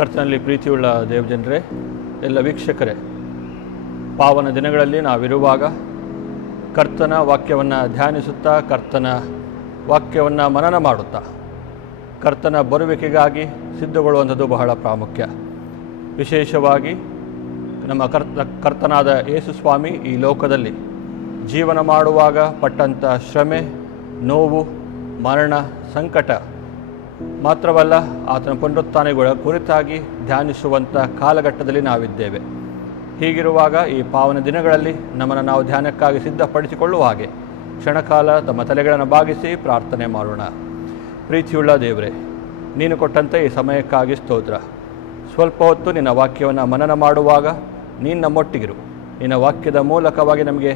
ಕರ್ತನಲ್ಲಿ ಪ್ರೀತಿಯುಳ್ಳ ದೇವಜನರೇ, ಎಲ್ಲ ವೀಕ್ಷಕರೇ, ಪಾವನ ದಿನಗಳಲ್ಲಿ ನಾವಿರುವಾಗ ಕರ್ತನ ವಾಕ್ಯವನ್ನು ಧ್ಯಾನಿಸುತ್ತಾ, ಕರ್ತನ ವಾಕ್ಯವನ್ನು ಮನನ ಮಾಡುತ್ತಾ, ಕರ್ತನ ಬರುವಿಕೆಗಾಗಿ ಸಿದ್ಧಗೊಳ್ಳುವಂಥದ್ದು ಬಹಳ ಪ್ರಾಮುಖ್ಯ. ವಿಶೇಷವಾಗಿ ನಮ್ಮ ಕರ್ತನಾದ ಯೇಸು ಸ್ವಾಮಿ ಈ ಲೋಕದಲ್ಲಿ ಜೀವನ ಮಾಡುವಾಗ ಪಟ್ಟಂಥ ಶ್ರಮೆ, ನೋವು, ಮರಣ, ಸಂಕಟ ಮಾತ್ರವಲ್ಲ, ಆತನ ಪುನರುತ್ಥಾನಗಳ ಕುರಿತಾಗಿ ಧ್ಯಾನಿಸುವಂಥ ಕಾಲಘಟ್ಟದಲ್ಲಿ ನಾವಿದ್ದೇವೆ. ಹೀಗಿರುವಾಗ ಈ ಪಾವನ ದಿನಗಳಲ್ಲಿ ನಮ್ಮನ್ನು ನಾವು ಧ್ಯಾನಕ್ಕಾಗಿ ಸಿದ್ಧಪಡಿಸಿಕೊಳ್ಳುವ ಹಾಗೆ ಕ್ಷಣಕಾಲ ತಮ್ಮ ತಲೆಗಳನ್ನು ಬಾಗಿಸಿ ಪ್ರಾರ್ಥನೆ ಮಾಡೋಣ. ಪ್ರೀತಿಯುಳ್ಳ ದೇವರೇ, ನೀನು ಕೊಟ್ಟಂತೆ ಈ ಸಮಯಕ್ಕಾಗಿ ಸ್ತೋತ್ರ. ಸ್ವಲ್ಪ ಹೊತ್ತು ನಿನ್ನ ವಾಕ್ಯವನ್ನು ಮನನ ಮಾಡುವಾಗ ನೀನು ನಮ್ಮೊಟ್ಟಿಗಿರು. ನಿನ್ನ ವಾಕ್ಯದ ಮೂಲಕವಾಗಿ ನಮಗೆ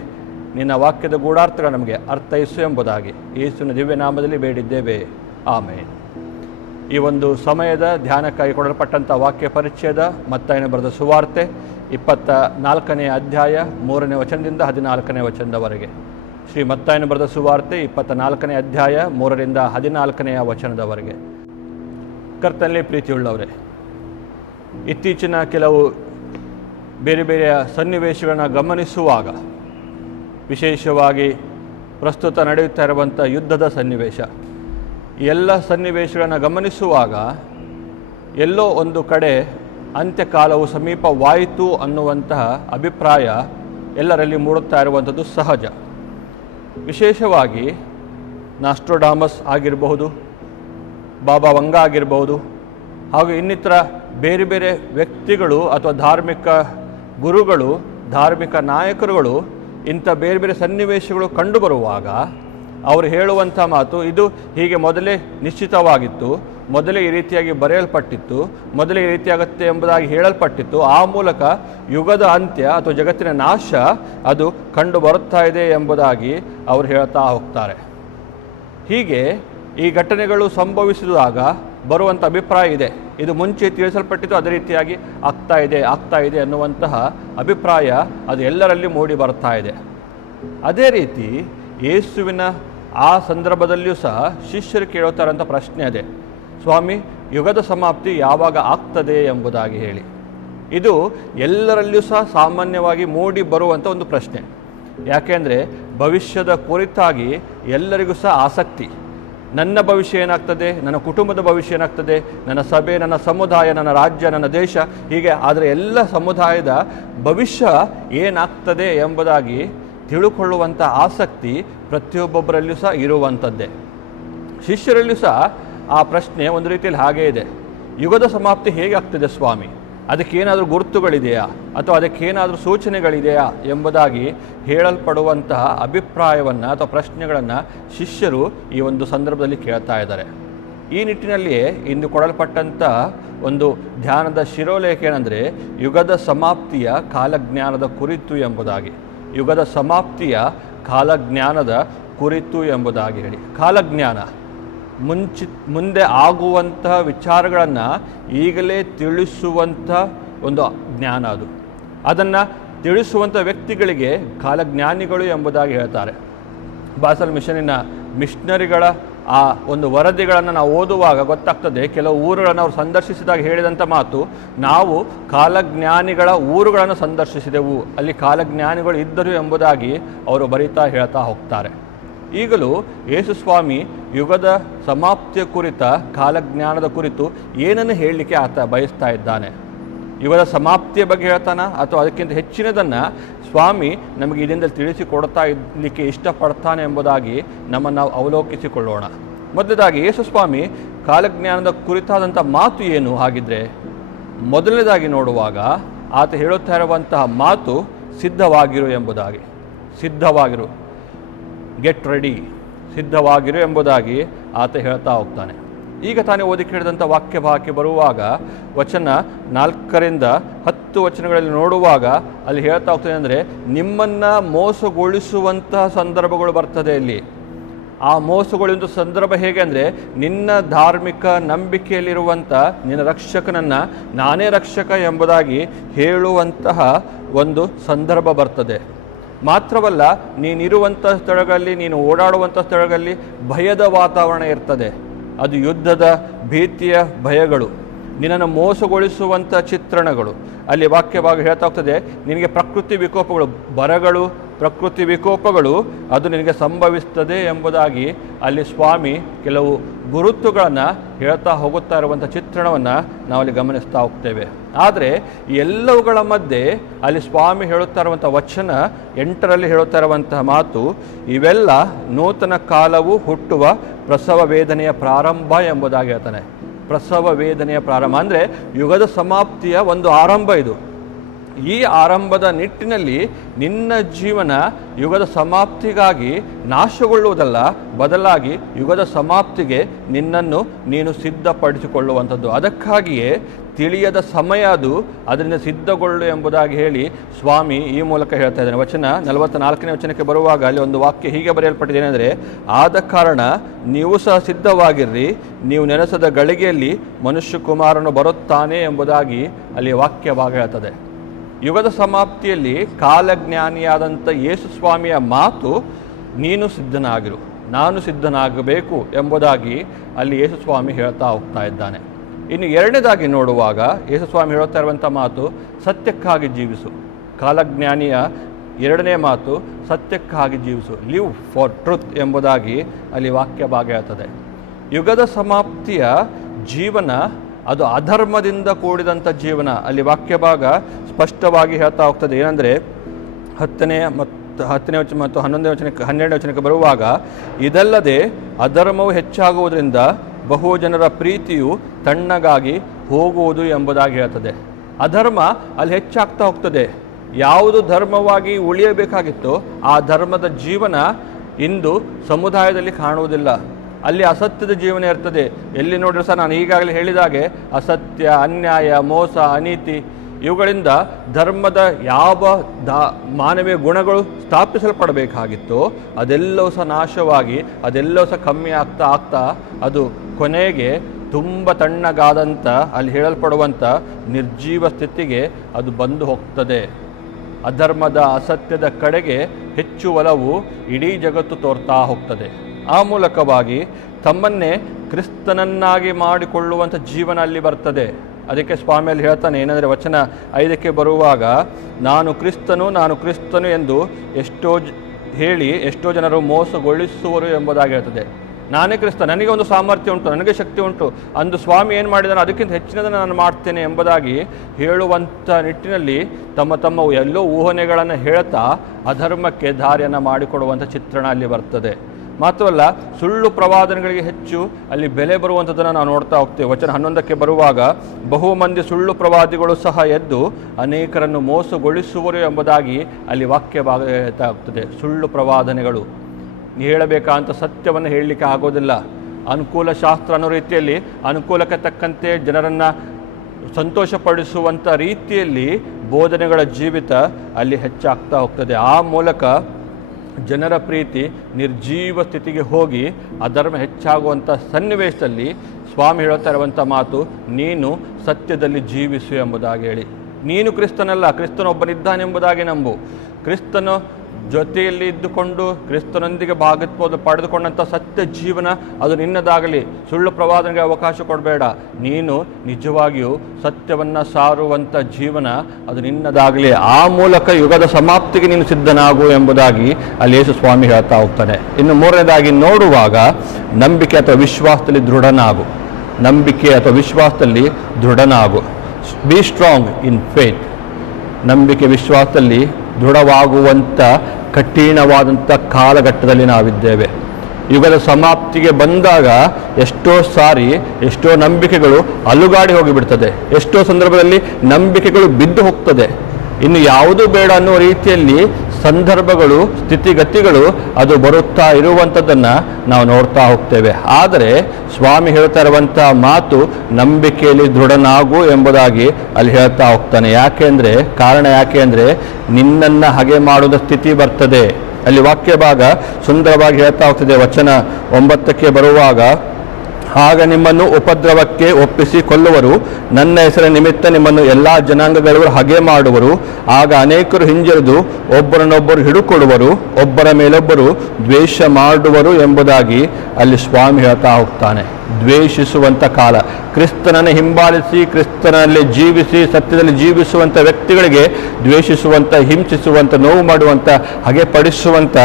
ನಿನ್ನ ವಾಕ್ಯದ ಗೂಢಾರ್ಥಗಳು ನಮಗೆ ಅರ್ಥೈಸು ಎಂಬುದಾಗಿ ಯೇಸುವಿನ ದಿವ್ಯ ನಾಮದಲ್ಲಿ ಬೇಡಿದ್ದೇವೆ, ಆಮೇನ್. ಈ ಒಂದು ಸಮಯದ ಧ್ಯಾನಕ್ಕಾಗಿ ಕೊಡಲ್ಪಟ್ಟಂಥ ವಾಕ್ಯ ಪರಿಚ್ಛೇದ ಮತ್ತಾಯನ ಬರೆದ ಸುವಾರ್ತೆ 24ನೇ ಅಧ್ಯಾಯ 3ನೇ ವಚನದಿಂದ 14ನೇ ವಚನದವರೆಗೆ. ಶ್ರೀ ಮತ್ತಾಯನ ಬರೆದ ಸುವಾರ್ತೆ 24ನೇ ಅಧ್ಯಾಯ 3ರಿಂದ 14ನೇ ವಚನದವರೆಗೆ. ಕರ್ತನಲ್ಲಿ ಪ್ರೀತಿಯುಳ್ಳವರೇ, ಇತ್ತೀಚಿನ ಕೆಲವು ಬೇರೆ ಬೇರೆಯ ಸನ್ನಿವೇಶಗಳನ್ನು ಗಮನಿಸುವಾಗ, ವಿಶೇಷವಾಗಿ ಪ್ರಸ್ತುತ ನಡೆಯುತ್ತಾ ಇರುವಂಥ ಯುದ್ಧದ ಸನ್ನಿವೇಶ, ಎಲ್ಲ ಸನ್ನಿವೇಶಗಳನ್ನು ಗಮನಿಸುವಾಗ ಎಲ್ಲೋ ಒಂದು ಕಡೆ ಅಂತ್ಯಕಾಲವು ಸಮೀಪವಾಯಿತು ಅನ್ನುವಂತಹ ಅಭಿಪ್ರಾಯ ಎಲ್ಲರಲ್ಲಿ ಮೂಡುತ್ತಾ ಇರುವಂಥದ್ದು ಸಹಜ. ವಿಶೇಷವಾಗಿ ನಾಸ್ಟ್ರೋಡಾಮಸ್ ಆಗಿರಬಹುದು, ಬಾಬಾ ವಂಗ ಆಗಿರಬಹುದು, ಹಾಗೂ ಇನ್ನಿತರ ಬೇರೆ ಬೇರೆ ವ್ಯಕ್ತಿಗಳು ಅಥವಾ ಧಾರ್ಮಿಕ ಗುರುಗಳು, ಧಾರ್ಮಿಕ ನಾಯಕರುಗಳು ಇಂಥ ಬೇರೆ ಬೇರೆ ಸನ್ನಿವೇಶಗಳು ಕಂಡುಬರುವಾಗ ಅವರು ಹೇಳುವಂಥ ಮಾತು, ಇದು ಹೀಗೆ ಮೊದಲೇ ನಿಶ್ಚಿತವಾಗಿತ್ತು, ಮೊದಲೇ ಈ ರೀತಿಯಾಗಿ ಬರೆಯಲ್ಪಟ್ಟಿತ್ತು, ಮೊದಲೇ ಈ ರೀತಿಯಾಗುತ್ತೆ ಎಂಬುದಾಗಿ ಹೇಳಲ್ಪಟ್ಟಿತ್ತು, ಆ ಮೂಲಕ ಯುಗದ ಅಂತ್ಯ ಅಥವಾ ಜಗತ್ತಿನ ನಾಶ ಅದು ಕಂಡು ಬರುತ್ತಾ ಇದೆ ಎಂಬುದಾಗಿ ಅವರು ಹೇಳ್ತಾ ಹೋಗ್ತಾರೆ. ಹೀಗೆ ಈ ಘಟನೆಗಳು ಸಂಭವಿಸಿದಾಗ ಬರುವಂಥ ಅಭಿಪ್ರಾಯ ಇದೆ, ಇದು ಮುಂಚೆ ತಿಳಿಸಲ್ಪಟ್ಟಿತ್ತು, ಅದೇ ರೀತಿಯಾಗಿ ಆಗ್ತಾ ಇದೆ ಅನ್ನುವಂತಹ ಅಭಿಪ್ರಾಯ ಅದು ಎಲ್ಲರಲ್ಲಿ ಮೂಡಿ ಬರ್ತಾ ಇದೆ. ಅದೇ ರೀತಿ ಯೇಸುವಿನ ಆ ಸಂದರ್ಭದಲ್ಲಿಯೂ ಸಹ ಶಿಷ್ಯರು ಕೇಳುತ್ತಾರಂಥ ಪ್ರಶ್ನೆ ಅದೇ, ಸ್ವಾಮಿ, ಯುಗದ ಸಮಾಪ್ತಿ ಯಾವಾಗ ಆಗ್ತದೆ ಎಂಬುದಾಗಿ ಹೇಳಿ. ಇದು ಎಲ್ಲರಲ್ಲಿಯೂ ಸಹ ಸಾಮಾನ್ಯವಾಗಿ ಮೂಡಿ ಬರುವಂಥ ಒಂದು ಪ್ರಶ್ನೆ. ಯಾಕೆಂದರೆ ಭವಿಷ್ಯದ ಕುರಿತಾಗಿ ಎಲ್ಲರಿಗೂ ಸಹ ಆಸಕ್ತಿ. ನನ್ನ ಭವಿಷ್ಯ ಏನಾಗ್ತದೆ, ನನ್ನ ಕುಟುಂಬದ ಭವಿಷ್ಯ ಏನಾಗ್ತದೆ, ನನ್ನ ಸಭೆ, ನನ್ನ ಸಮುದಾಯ, ನನ್ನ ರಾಜ್ಯ, ನನ್ನ ದೇಶ, ಹೀಗೆ ಆದರೆ ಎಲ್ಲ ಸಮುದಾಯದ ಭವಿಷ್ಯ ಏನಾಗ್ತದೆ ಎಂಬುದಾಗಿ ತಿಳುಕೊಳ್ಳುವಂಥ ಆಸಕ್ತಿ ಪ್ರತಿಯೊಬ್ಬೊಬ್ಬರಲ್ಲಿಯೂ ಸಹ ಇರುವಂಥದ್ದೇ. ಶಿಷ್ಯರಲ್ಲಿಯೂ ಸಹ ಆ ಪ್ರಶ್ನೆ ಒಂದು ರೀತಿಯಲ್ಲಿ ಹಾಗೇ ಇದೆ, ಯುಗದ ಸಮಾಪ್ತಿ ಹೇಗೆ ಆಗ್ತದೆ ಸ್ವಾಮಿ, ಅದಕ್ಕೇನಾದರೂ ಗುರುತುಗಳಿದೆಯಾ ಅಥವಾ ಅದಕ್ಕೇನಾದರೂ ಸೂಚನೆಗಳಿದೆಯಾ ಎಂಬುದಾಗಿ ಹೇಳಲ್ಪಡುವಂತಹ ಅಭಿಪ್ರಾಯವನ್ನು ಅಥವಾ ಪ್ರಶ್ನೆಗಳನ್ನು ಶಿಷ್ಯರು ಈ ಒಂದು ಸಂದರ್ಭದಲ್ಲಿ ಕೇಳ್ತಾ ಇದ್ದಾರೆ. ಈ ನಿಟ್ಟಿನಲ್ಲಿಯೇ ಇಂದು ಕೊಡಲ್ಪಟ್ಟಂಥ ಒಂದು ಧ್ಯಾನದ ಶಿರೋಲೇಖ ಏನಂದರೆ, ಯುಗದ ಸಮಾಪ್ತಿಯ ಕಾಲಜ್ಞಾನದ ಕುರಿತು ಎಂಬುದಾಗಿ. ಯುಗದ ಸಮಾಪ್ತಿಯ ಕಾಲಜ್ಞಾನದ ಕುರಿತು ಎಂಬುದಾಗಿ ಹೇಳಿ. ಕಾಲಜ್ಞಾನ ಮುಂದೆ ಆಗುವಂತಹ ವಿಚಾರಗಳನ್ನು ಈಗಲೇ ತಿಳಿಸುವಂಥ ಒಂದು ಜ್ಞಾನ ಅದು. ಅದನ್ನು ತಿಳಿಸುವಂಥ ವ್ಯಕ್ತಿಗಳಿಗೆ ಕಾಲಜ್ಞಾನಿಗಳು ಎಂಬುದಾಗಿ ಹೇಳ್ತಾರೆ. ಬಾಸಲ್ ಮಿಷನಿನ ಮಿಷನರಿಗಳ ಆ ಒಂದು ವರದಿಗಳನ್ನು ನಾವು ಓದುವಾಗ ಗೊತ್ತಾಗ್ತದೆ, ಕೆಲವು ಊರುಗಳನ್ನು ಅವರು ಸಂದರ್ಶಿಸಿದಾಗ ಹೇಳಿದಂಥ ಮಾತು, ನಾವು ಕಾಲಜ್ಞಾನಿಗಳ ಊರುಗಳನ್ನು ಸಂದರ್ಶಿಸಿದೆವು, ಅಲ್ಲಿ ಕಾಲಜ್ಞಾನಿಗಳು ಇದ್ದರು ಎಂಬುದಾಗಿ ಅವರು ಬರೀತಾ ಹೇಳ್ತಾ ಹೋಗ್ತಾರೆ. ಈಗಲೂ ಯೇಸುಸ್ವಾಮಿ ಯುಗದ ಸಮಾಪ್ತಿಯ ಕುರಿತ ಕಾಲಜ್ಞಾನದ ಕುರಿತು ಏನನ್ನು ಹೇಳಲಿಕ್ಕೆ ಆತ ಬಯಸ್ತಾ ಇದ್ದಾನೆ? ಯುಗದ ಸಮಾಪ್ತಿಯ ಬಗ್ಗೆ ಹೇಳ್ತಾನ ಅಥವಾ ಅದಕ್ಕಿಂತ ಹೆಚ್ಚಿನದನ್ನು ಸ್ವಾಮಿ ನಮಗೆ ಇದರಿಂದ ತಿಳಿಸಿಕೊಡ್ತಾ ಇರಲಿಕ್ಕೆ ಇಷ್ಟಪಡ್ತಾನೆ ಎಂಬುದಾಗಿ ನಮ್ಮನ್ನು ನಾವು ಅವಲೋಕಿಸಿಕೊಳ್ಳೋಣ. ಮೊದಲನೇದಾಗಿ ಯೇಸುಸ್ವಾಮಿ ಕಾಲಜ್ಞಾನದ ಕುರಿತಾದಂಥ ಮಾತು ಏನು ಹಾಗಿದ್ರೆ? ಮೊದಲನೇದಾಗಿ ನೋಡುವಾಗ ಆತ ಹೇಳುತ್ತಾ ಇರುವಂತಹ ಮಾತು ಸಿದ್ಧವಾಗಿರು ಎಂಬುದಾಗಿ. ಸಿದ್ಧವಾಗಿರು, ಗೆಟ್ ರೆಡಿ, ಸಿದ್ಧವಾಗಿರು ಎಂಬುದಾಗಿ ಆತ ಹೇಳ್ತಾ ಹೋಗ್ತಾನೆ. ಈಗ ತಾನೇ ಓದಿ ಕೇಳಿದಂಥ ವಾಕ್ಯ ಬರುವಾಗ ವಚನ 4ರಿಂದ 10 ವಚನಗಳಲ್ಲಿ ನೋಡುವಾಗ ಅಲ್ಲಿ ಹೇಳ್ತಾ ಹೋಗ್ತದೆ ಅಂದರೆ, ನಿಮ್ಮನ್ನು ಮೋಸಗೊಳಿಸುವಂತಹ ಸಂದರ್ಭಗಳು ಬರ್ತದೆ ಇಲ್ಲಿ. ಆ ಮೋಸಗೊಳ್ಳುವಂಥ ಸಂದರ್ಭ ಹೇಗೆ ಅಂದರೆ, ನಿನ್ನ ಧಾರ್ಮಿಕ ನಂಬಿಕೆಯಲ್ಲಿರುವಂಥ ನಿನ್ನ ರಕ್ಷಕನನ್ನು ನಾನೇ ರಕ್ಷಕ ಎಂಬುದಾಗಿ ಹೇಳುವಂತಹ ಒಂದು ಸಂದರ್ಭ ಬರ್ತದೆ. ಮಾತ್ರವಲ್ಲ, ನೀನಿರುವಂಥ ಸ್ಥಳಗಳಲ್ಲಿ, ನೀನು ಓಡಾಡುವಂಥ ಸ್ಥಳಗಳಲ್ಲಿ ಭಯದ ವಾತಾವರಣ ಇರ್ತದೆ. ಅದು ಯುದ್ಧದ ಭೀತಿಯ ಭಯಗಳು. ನಿನ್ನನ್ನು ಮೋಸಗೊಳಿಸುವಂಥ ಚಿತ್ರಣಗಳು. ಅಲ್ಲಿ ವಾಕ್ಯ ಭಾಗ ಹೇಳ್ತಾ ಹೋಗ್ತದೆ, ನಿನಗೆ ಪ್ರಕೃತಿ ವಿಕೋಪಗಳು, ಬರಗಳು, ಪ್ರಕೃತಿ ವಿಕೋಪಗಳು ಅದು ನಿನಗೆ ಸಂಭವಿಸ್ತದೆ ಎಂಬುದಾಗಿ ಅಲ್ಲಿ ಸ್ವಾಮಿ ಕೆಲವು ಗುರುತುಗಳನ್ನು ಹೇಳ್ತಾ ಹೋಗುತ್ತಾ ಇರುವಂಥ ಚಿತ್ರಣವನ್ನು ನಾವಲ್ಲಿ ಗಮನಿಸ್ತಾ ಹೋಗ್ತೇವೆ. ಆದರೆ ಎಲ್ಲವುಗಳ ಮಧ್ಯೆ ಅಲ್ಲಿ ಸ್ವಾಮಿ ಹೇಳುತ್ತಾ ಇರುವಂಥ ವಚನ 8ರಲ್ಲಿ ಹೇಳುತ್ತಾ ಇರುವಂತಹ ಮಾತು, ಇವೆಲ್ಲ ನೂತನ ಕಾಲವು ಹುಟ್ಟುವ ಪ್ರಸವ ವೇದನೆಯ ಪ್ರಾರಂಭ ಎಂಬುದಾಗಿ ಹೇಳ್ತಾನೆ. ಪ್ರಸವ ವೇದನೆಯ ಪ್ರಾರಂಭ ಅಂದರೆ ಯುಗದ ಸಮಾಪ್ತಿಯ ಒಂದು ಆರಂಭ ಇದು. ಈ ಆರಂಭದ ನಿಟ್ಟಿನಲ್ಲಿ ನಿನ್ನ ಜೀವನ ಯುಗದ ಸಮಾಪ್ತಿಗಾಗಿ ನಾಶಗೊಳ್ಳುವುದಲ್ಲ, ಬದಲಾಗಿ ಯುಗದ ಸಮಾಪ್ತಿಗೆ ನಿನ್ನನ್ನು ನೀನು ಸಿದ್ಧಪಡಿಸಿಕೊಳ್ಳುವಂಥದ್ದು. ಅದಕ್ಕಾಗಿಯೇ ತಿಳಿಯದ ಸಮಯ ಅದು, ಅದರಿಂದ ಸಿದ್ಧಗೊಳ್ಳು ಎಂಬುದಾಗಿ ಹೇಳಿ ಸ್ವಾಮಿ ಈ ಮೂಲಕ ಹೇಳ್ತಾ ಇದ್ದಾನೆ. ವಚನ 44ನೇ ವಚನಕ್ಕೆ ಬರುವಾಗ ಅಲ್ಲಿ ಒಂದು ವಾಕ್ಯ ಹೀಗೆ ಬರೆಯಲ್ಪಟ್ಟಿದೆ, ಏನೆಂದರೆ, ಆದ ಕಾರಣ ನೀವು ಸಹ ಸಿದ್ಧವಾಗಿರ್ರಿ, ನೀವು ನೆನೆಸದ ಗಳಿಗೆಯಲ್ಲಿ ಮನುಷ್ಯ ಕುಮಾರನು ಬರುತ್ತಾನೆ ಎಂಬುದಾಗಿ ಅಲ್ಲಿ ವಾಕ್ಯ ಭಾಗ ಹೇಳ್ತದೆ. ಯುಗದ ಸಮಾಪ್ತಿಯಲ್ಲಿ ಕಾಲಜ್ಞಾನಿಯಾದಂಥ ಯೇಸು ಸ್ವಾಮಿಯ ಮಾತು, ನೀನು ಸಿದ್ಧನಾಗಿರು, ನಾನು ಸಿದ್ಧನಾಗಬೇಕು ಎಂಬುದಾಗಿ ಅಲ್ಲಿ ಯೇಸು ಸ್ವಾಮಿ ಹೇಳ್ತಾ ಹೋಗ್ತಾ ಇದ್ದಾನೆ. ಇನ್ನು ಎರಡನೇದಾಗಿ ನೋಡುವಾಗ ಯೇಸು ಸ್ವಾಮಿ ಹೇಳ್ತಾ ಇರುವಂಥ ಮಾತು, ಸತ್ಯಕ್ಕಾಗಿ ಜೀವಿಸು. ಕಾಲಜ್ಞಾನಿಯ ಎರಡನೇ ಮಾತು, ಸತ್ಯಕ್ಕಾಗಿ ಜೀವಿಸು, ಲಿವ್ ಫಾರ್ ಟ್ರುತ್ ಎಂಬುದಾಗಿ ಅಲ್ಲಿ ವಾಕ್ಯ ಭಾಗ ಹೇಳ್ತದೆ. ಯುಗದ ಸಮಾಪ್ತಿಯ ಜೀವನ ಅದು ಅಧರ್ಮದಿಂದ ಕೂಡಿದಂಥ ಜೀವನ. ಅಲ್ಲಿ ವಾಕ್ಯ ಭಾಗ ಸ್ಪಷ್ಟವಾಗಿ ಹೇಳ್ತಾ ಹೋಗ್ತದೆ. ಏನಂದರೆ 10ನೇ ಮತ್ತು 12ನೇ ವಚನಕ್ಕೆ ಬರುವಾಗ, ಇದಲ್ಲದೆ ಅಧರ್ಮವು ಹೆಚ್ಚಾಗುವುದರಿಂದ ಬಹು ಜನರ ಪ್ರೀತಿಯು ತಣ್ಣಗಾಗಿ ಹೋಗುವುದು ಎಂಬುದಾಗಿ ಹೇಳ್ತದೆ. ಅಧರ್ಮ ಅಲ್ಲಿ ಹೆಚ್ಚಾಗ್ತಾ ಹೋಗ್ತದೆ. ಯಾವುದು ಧರ್ಮವಾಗಿ ಉಳಿಯಬೇಕಾಗಿತ್ತೋ ಆ ಧರ್ಮದ ಜೀವನ ಇಂದು ಸಮುದಾಯದಲ್ಲಿ ಕಾಣುವುದಿಲ್ಲ. ಅಲ್ಲಿ ಅಸತ್ಯದ ಜೀವನ ಇರ್ತದೆ. ಎಲ್ಲಿ ನೋಡಿದ್ರು ಸಹ ನಾನು ಈಗಾಗಲೇ ಹೇಳಿದಾಗೆ ಅಸತ್ಯ, ಅನ್ಯಾಯ, ಮೋಸ, ಅನೀತಿ ಇವುಗಳಿಂದ ಧರ್ಮದ ಯಾವ ಮಾನವೀಯ ಗುಣಗಳು ಸ್ಥಾಪಿಸಲ್ಪಡಬೇಕಾಗಿತ್ತೋ ಅದೆಲ್ಲವೂ ಸಹ ನಾಶವಾಗಿ, ಅದೆಲ್ಲವೂ ಸಹ ಕಮ್ಮಿ ಆಗ್ತಾ ಆಗ್ತಾ ಅದು ಕೊನೆಗೆ ತುಂಬ ತಣ್ಣಗಾದಂಥ ಅಲ್ಲಿ ಹೇಳಲ್ಪಡುವಂಥ ನಿರ್ಜೀವ ಸ್ಥಿತಿಗೆ ಅದು ಬಂದು ಹೋಗ್ತದೆ. ಅಧರ್ಮದ, ಅಸತ್ಯದ ಕಡೆಗೆ ಹೆಚ್ಚು ಒಲವು ಇಡೀ ಜಗತ್ತು ತೋರ್ತಾ ಹೋಗ್ತದೆ. ಆ ಮೂಲಕವಾಗಿ ತಮ್ಮನ್ನೇ ಕ್ರಿಸ್ತನನ್ನಾಗಿ ಮಾಡಿಕೊಳ್ಳುವಂಥ ಜೀವನ ಅಲ್ಲಿ ಬರ್ತದೆ. ಅದಕ್ಕೆ ಸ್ವಾಮಿಯಲ್ಲಿ ಹೇಳ್ತಾನೆ, ಏನಂದರೆ ವಚನ 5ಕ್ಕೆ ಬರುವಾಗ, ನಾನು ಕ್ರಿಸ್ತನು ಎಂದು ಎಷ್ಟೋ ಜನರು ಮೋಸಗೊಳಿಸುವರು ಎಂಬುದಾಗಿ ಹೇಳ್ತದೆ. ನಾನೇ ಕ್ರಿಸ್ತ, ನನಗೆ ಒಂದು ಸಾಮರ್ಥ್ಯ ಉಂಟು, ನನಗೆ ಶಕ್ತಿ ಉಂಟು, ಅಂದು ಸ್ವಾಮಿ ಏನು ಮಾಡಿದಾನೋ ಅದಕ್ಕಿಂತ ಹೆಚ್ಚಿನದನ್ನು ನಾನು ಮಾಡ್ತೇನೆ ಎಂಬುದಾಗಿ ಹೇಳುವಂಥ ನಿಟ್ಟಿನಲ್ಲಿ ತಮ್ಮ ಎಲ್ಲೋ ಊಹನೆಗಳನ್ನು ಹೇಳ್ತಾ ಅಧರ್ಮಕ್ಕೆ ದಾರಿಯನ್ನು ಮಾಡಿಕೊಡುವಂಥ ಚಿತ್ರಣ ಅಲ್ಲಿ ಬರ್ತದೆ. ಮಾತ್ರವಲ್ಲ, ಸುಳ್ಳು ಪ್ರವಾದನೆಗಳಿಗೆ ಹೆಚ್ಚು ಅಲ್ಲಿ ಬೆಲೆ ಬರುವಂಥದ್ದನ್ನು ನಾವು ನೋಡ್ತಾ ಹೋಗ್ತೇವೆ. ವಚನ 11ಕ್ಕೆ ಬರುವಾಗ, ಬಹು ಮಂದಿ ಸುಳ್ಳು ಪ್ರವಾದಿಗಳು ಸಹ ಎದ್ದು ಅನೇಕರನ್ನು ಮೋಸಗೊಳಿಸುವರು ಎಂಬುದಾಗಿ ಅಲ್ಲಿ ವಾಕ್ಯ ಭಾಗ ಹೇಳ್ತಾ ಹೋಗ್ತದೆ. ಸುಳ್ಳು ಪ್ರವಾದನೆಗಳು ಹೇಳಬೇಕಂತ ಸತ್ಯವನ್ನು ಹೇಳಲಿಕ್ಕೆ ಆಗೋದಿಲ್ಲ. ಅನುಕೂಲ ಶಾಸ್ತ್ರ ಅನ್ನೋ ರೀತಿಯಲ್ಲಿ ಅನುಕೂಲಕ್ಕೆ ತಕ್ಕಂತೆ ಜನರನ್ನು ಸಂತೋಷಪಡಿಸುವಂಥ ರೀತಿಯಲ್ಲಿ ಬೋಧನೆಗಳ ಜೀವಿತ ಅಲ್ಲಿ ಹೆಚ್ಚಾಗ್ತಾ ಹೋಗ್ತದೆ. ಆ ಮೂಲಕ ಜನರ ಪ್ರೀತಿ ನಿರ್ಜೀವ ಸ್ಥಿತಿಗೆ ಹೋಗಿ ಅಧರ್ಮ ಹೆಚ್ಚಾಗುವಂಥ ಸನ್ನಿವೇಶದಲ್ಲಿ ಸ್ವಾಮಿ ಹೇಳ್ತಾ ಇರುವಂಥ ಮಾತು, ನೀನು ಸತ್ಯದಲ್ಲಿ ಜೀವಿಸು ಎಂಬುದಾಗಿ ಹೇಳಿ. ನೀನು ಕ್ರಿಸ್ತನಲ್ಲ, ಕ್ರಿಸ್ತನೊಬ್ಬನಿದ್ದಾನೆಂಬುದಾಗಿ ನಂಬು. ಕ್ರಿಸ್ತನ ಜೊತೆಯಲ್ಲಿ ಇದ್ದುಕೊಂಡು ಕ್ರಿಸ್ತನೊಂದಿಗೆ ಭಾಗತ್ವ ಪಡೆದುಕೊಂಡಂಥ ಸತ್ಯ ಜೀವನ ಅದು ನಿನ್ನದಾಗಲಿ. ಸುಳ್ಳು ಪ್ರವಾದನೆಗೆ ಅವಕಾಶ ಕೊಡಬೇಡ. ನೀನು ನಿಜವಾಗಿಯೂ ಸತ್ಯವನ್ನು ಸಾರುವಂಥ ಜೀವನ ಅದು ನಿನ್ನದಾಗಲಿ. ಆ ಮೂಲಕ ಯುಗದ ಸಮಾಪ್ತಿಗೆ ನೀನು ಸಿದ್ಧನಾಗು ಎಂಬುದಾಗಿ ಅಲ್ಲಿ ಯೇಸು ಸ್ವಾಮಿ ಹೇಳ್ತಾ ಹೋಗ್ತಾನೆ. ಇನ್ನು ಮೂರನೇದಾಗಿ ನೋಡುವಾಗ, ನಂಬಿಕೆ ಅಥವಾ ವಿಶ್ವಾಸದಲ್ಲಿ ದೃಢನಾಗು. ನಂಬಿಕೆ ಅಥವಾ ವಿಶ್ವಾಸದಲ್ಲಿ ದೃಢನಾಗು. Be strong in faith. ನಂಬಿಕೆ ವಿಶ್ವಾಸದಲ್ಲಿ ದೃಢವಾಗುವಂಥ ಕಠಿಣವಾದಂಥ ಕಾಲಘಟ್ಟದಲ್ಲಿ ನಾವಿದ್ದೇವೆ. ಯುಗದ ಸಮಾಪ್ತಿಗೆ ಬಂದಾಗ ಎಷ್ಟೋ ನಂಬಿಕೆಗಳು ಅಲುಗಾಡಿ ಹೋಗಿಬಿಡ್ತದೆ. ಎಷ್ಟೋ ಸಂದರ್ಭದಲ್ಲಿ ನಂಬಿಕೆಗಳು ಬಿದ್ದು ಹೋಗ್ತದೆ. ಇನ್ನು ಯಾವುದು ಬೇಡ ಅನ್ನುವ ರೀತಿಯಲ್ಲಿ ಸಂದರ್ಭಗಳು, ಸ್ಥಿತಿಗತಿಗಳು ಅದು ಬರುತ್ತಾ ಇರುವಂಥದ್ದನ್ನು ನಾವು ನೋಡ್ತಾ ಹೋಗ್ತೇವೆ. ಆದರೆ ಸ್ವಾಮಿ ಹೇಳ್ತಾ ಇರುವಂಥ ಮಾತು, ನಂಬಿಕೆಯಲ್ಲಿ ದೃಢನಾಗು ಎಂಬುದಾಗಿ ಅಲ್ಲಿ ಹೇಳ್ತಾ ಹೋಗ್ತಾನೆ. ಕಾರಣ ಯಾಕೆ ಅಂದರೆ ನಿನ್ನನ್ನು ಹಾಗೆ ಮಾಡುವ ಸ್ಥಿತಿ ಬರ್ತದೆ. ಅಲ್ಲಿ ವಾಕ್ಯ ಭಾಗ ಸುಂದರವಾಗಿ ಹೇಳ್ತಾ ಹೋಗ್ತದೆ. ವಚನ 9ಕ್ಕೆ ಬರುವಾಗ, ಆಗ ನಿಮ್ಮನ್ನು ಉಪದ್ರವಕ್ಕೆ ಒಪ್ಪಿಸಿ ಕೊಲ್ಲುವರು, ನನ್ನ ಹೆಸರ ನಿಮಿತ್ತ ನಿಮ್ಮನ್ನು ಎಲ್ಲ ಜನಾಂಗಗಳು ಹಾಗೆ ಮಾಡುವರು. ಆಗ ಅನೇಕರು ಹಿಂಜರಿದು ಒಬ್ಬರನ್ನೊಬ್ಬರು ಹಿಡುಕೊಡುವರು, ಒಬ್ಬರ ಮೇಲೊಬ್ಬರು ದ್ವೇಷ ಮಾಡುವರು ಎಂಬುದಾಗಿ ಅಲ್ಲಿ ಸ್ವಾಮಿ ಹೇಳ್ತಾ ಹೋಗ್ತಾನೆ. ದ್ವೇಷಿಸುವಂಥ ಕಾಲ, ಕ್ರಿಸ್ತನನ್ನು ಹಿಂಬಾಲಿಸಿ ಕ್ರಿಸ್ತನಲ್ಲಿ ಜೀವಿಸಿ ಸತ್ಯದಲ್ಲಿ ಜೀವಿಸುವಂಥ ವ್ಯಕ್ತಿಗಳಿಗೆ ದ್ವೇಷಿಸುವಂಥ, ಹಿಂಸಿಸುವಂಥ, ನೋವು ಮಾಡುವಂಥ, ಹಾಗೆ ಪಡಿಸುವಂಥ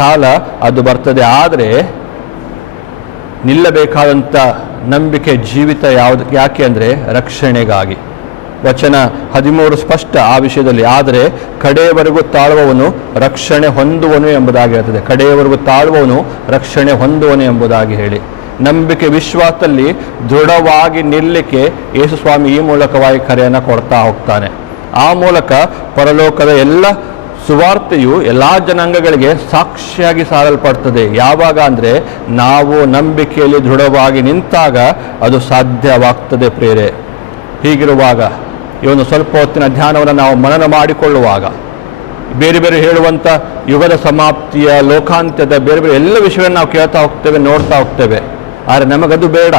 ಕಾಲ ಅದು ಬರ್ತದೆ. ಆದರೆ ನಿಲ್ಲಬೇಕಾದಂಥ ನಂಬಿಕೆ ಜೀವಿತ ಯಾಕೆ ಅಂದರೆ ರಕ್ಷಣೆಗಾಗಿ. ವಚನ 13 ಸ್ಪಷ್ಟ ಆ ವಿಷಯದಲ್ಲಿ. ಆದರೆ ಕಡೆಯವರೆಗೂ ತಾಳುವವನು ರಕ್ಷಣೆ ಹೊಂದುವನು ಎಂಬುದಾಗಿ ಹೇಳ್ತದೆ. ಕಡೆಯವರೆಗೂ ತಾಳುವವನು ರಕ್ಷಣೆ ಹೊಂದುವನು ಎಂಬುದಾಗಿ ಹೇಳಿ, ನಂಬಿಕೆ ವಿಶ್ವಾಸದಲ್ಲಿ ದೃಢವಾಗಿ ನಿಲ್ಲಕ್ಕೆ ಯೇಸು ಸ್ವಾಮಿ ಈ ಮೂಲಕವಾಗಿ ಕರೆಯನ್ನು ಕೊಡ್ತಾ ಹೋಗ್ತಾನೆ. ಆ ಮೂಲಕ ಪರಲೋಕದ ಎಲ್ಲ ಸುವಾರ್ತೆಯು ಎಲ್ಲ ಜನಾಂಗಗಳಿಗೆ ಸಾಕ್ಷಿಯಾಗಿ ಸಾರಲ್ಪಡ್ತದೆ. ಯಾವಾಗ ಅಂದರೆ ನಾವು ನಂಬಿಕೆಯಲ್ಲಿ ದೃಢವಾಗಿ ನಿಂತಾಗ ಅದು ಸಾಧ್ಯವಾಗ್ತದೆ ಪ್ರೇರೆ. ಹೀಗಿರುವಾಗ ಈ ಒಂದು ಸ್ವಲ್ಪ ಹೊತ್ತಿನ ಧ್ಯಾನವನ್ನು ನಾವು ಮನನ ಮಾಡಿಕೊಳ್ಳುವಾಗ ಬೇರೆ ಬೇರೆ ಹೇಳುವಂಥ ಯುಗದ ಸಮಾಪ್ತಿಯ, ಲೋಕಾಂತ್ಯದ ಬೇರೆ ಬೇರೆ ಎಲ್ಲ ವಿಷಯವನ್ನು ನಾವು ಕೇಳ್ತಾ ಹೋಗ್ತೇವೆ, ನೋಡ್ತಾ ಹೋಗ್ತೇವೆ. ಆದರೆ ನಮಗದು ಬೇಡ.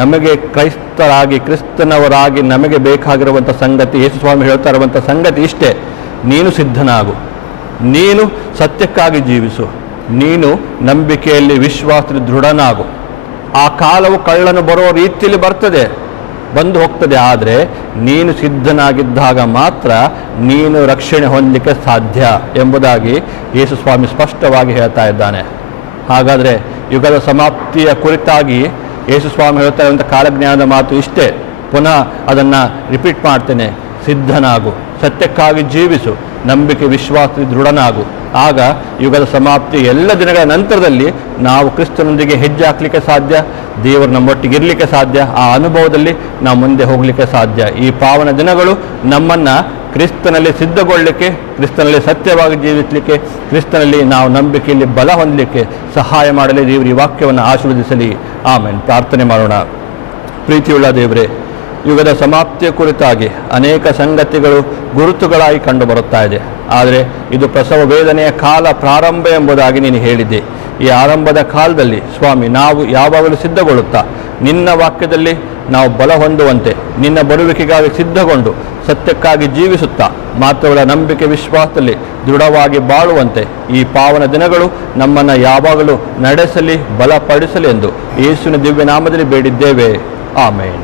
ನಮಗೆ ಕ್ರೈಸ್ತರಾಗಿ ಕ್ರಿಸ್ತನವರಾಗಿ ನಮಗೆ ಬೇಕಾಗಿರುವಂಥ ಸಂಗತಿ, ಯೇಸು ಸ್ವಾಮಿ ಹೇಳ್ತಾ ಇರುವಂಥ ಸಂಗತಿ ಇಷ್ಟೇ: ನೀನು ಸಿದ್ಧನಾಗು, ನೀನು ಸತ್ಯಕ್ಕಾಗಿ ಜೀವಿಸು, ನೀನು ನಂಬಿಕೆಯಲ್ಲಿ ವಿಶ್ವಾಸದಲ್ಲಿ ದೃಢನಾಗು. ಆ ಕಾಲವು ಕಳ್ಳನು ಬರೋ ರೀತಿಯಲ್ಲಿ ಬರ್ತದೆ, ಬಂದು ಹೋಗ್ತದೆ. ಆದರೆ ನೀನು ಸಿದ್ಧನಾಗಿದ್ದಾಗ ಮಾತ್ರ ನೀನು ರಕ್ಷಣೆ ಹೊಂದಲಿಕ್ಕೆ ಸಾಧ್ಯ ಎಂಬುದಾಗಿ ಯೇಸು ಸ್ವಾಮಿ ಸ್ಪಷ್ಟವಾಗಿ ಹೇಳ್ತಾ ಇದ್ದಾನೆ. ಹಾಗಾದರೆ ಯುಗದ ಸಮಾಪ್ತಿಯ ಕುರಿತಾಗಿ ಯೇಸು ಸ್ವಾಮಿ ಹೇಳ್ತಾ ಇರುವಂಥ ಕಾಲಜ್ಞಾನದ ಮಾತು ಇಷ್ಟೇ. ಪುನಃ ಅದನ್ನು ರಿಪೀಟ್ ಮಾಡ್ತೇನೆ: ಸಿದ್ಧನಾಗು, ಸತ್ಯಕ್ಕಾಗಿ ಜೀವಿಸು, ನಂಬಿಕೆ ವಿಶ್ವಾಸದಲ್ಲಿ ದೃಢನಾಗು. ಆಗ ಯುಗದ ಸಮಾಪ್ತಿ ಎಲ್ಲ ದಿನಗಳ ನಂತರದಲ್ಲಿ ನಾವು ಕ್ರಿಸ್ತನೊಂದಿಗೆ ಹೆಜ್ಜೆ ಹಾಕಲಿಕ್ಕೆ ಸಾಧ್ಯ, ದೇವರು ನಮ್ಮೊಟ್ಟಿಗೆ ಇರಲಿಕ್ಕೆ ಸಾಧ್ಯ, ಆ ಅನುಭವದಲ್ಲಿ ನಾವು ಮುಂದೆ ಹೋಗಲಿಕ್ಕೆ ಸಾಧ್ಯ. ಈ ಪಾವನ ದಿನಗಳು ನಮ್ಮನ್ನು ಕ್ರಿಸ್ತನಲ್ಲಿ ಸಿದ್ಧಗೊಳ್ಳಲಿಕ್ಕೆ, ಕ್ರಿಸ್ತನಲ್ಲಿ ಸತ್ಯವಾಗಿ ಜೀವಿಸಲಿಕ್ಕೆ, ಕ್ರಿಸ್ತನಲ್ಲಿ ನಾವು ನಂಬಿಕೆಯಲ್ಲಿ ಬಲ ಹೊಂದಲಿಕ್ಕೆ ಸಹಾಯ ಮಾಡಲಿ. ದೇವರು ಈ ವಾಕ್ಯವನ್ನು ಆಶೀರ್ವದಿಸಲಿ. ಆಮೇಲೆ ಪ್ರಾರ್ಥನೆ ಮಾಡೋಣ. ಪ್ರೀತಿಯುಳ್ಳ ದೇವರೇ, ಯುಗದ ಸಮಾಪ್ತಿಯ ಕುರಿತಾಗಿ ಅನೇಕ ಸಂಗತಿಗಳು ಗುರುತುಗಳಾಗಿ ಕಂಡು ಬರುತ್ತಾ ಇದೆ. ಆದರೆ ಇದು ಪ್ರಸವ ವೇದನೆಯ ಕಾಲ ಪ್ರಾರಂಭ ಎಂಬುದಾಗಿ ನೀನು ಹೇಳಿದ್ದೆ. ಈ ಆರಂಭದ ಕಾಲದಲ್ಲಿ ಸ್ವಾಮಿ ನಾವು ಯಾವಾಗಲೂ ಸಿದ್ಧಗೊಳ್ಳುತ್ತಾ ನಿನ್ನ ವಾಕ್ಯದಲ್ಲಿ ನಾವು ಬಲ ಹೊಂದುವಂತೆ, ನಿನ್ನ ಬರುವಿಕೆಗಾಗಿ ಸಿದ್ಧಗೊಂಡು ಸತ್ಯಕ್ಕಾಗಿ ಜೀವಿಸುತ್ತಾ ಮಾತ್ರವಲ್ಲ ನಂಬಿಕೆ ವಿಶ್ವಾಸದಲ್ಲಿ ದೃಢವಾಗಿ ಬಾಳುವಂತೆ ಈ ಪಾವನ ದಿನಗಳು ನಮ್ಮನ್ನು ಯಾವಾಗಲೂ ನಡೆಸಲಿ, ಬಲಪಡಿಸಲಿ ಎಂದು ಯೇಸುವಿನ ದಿವ್ಯ ನಾಮದಲ್ಲಿ ಬೇಡಿದ್ದೇವೆ. ಆಮೇನ್.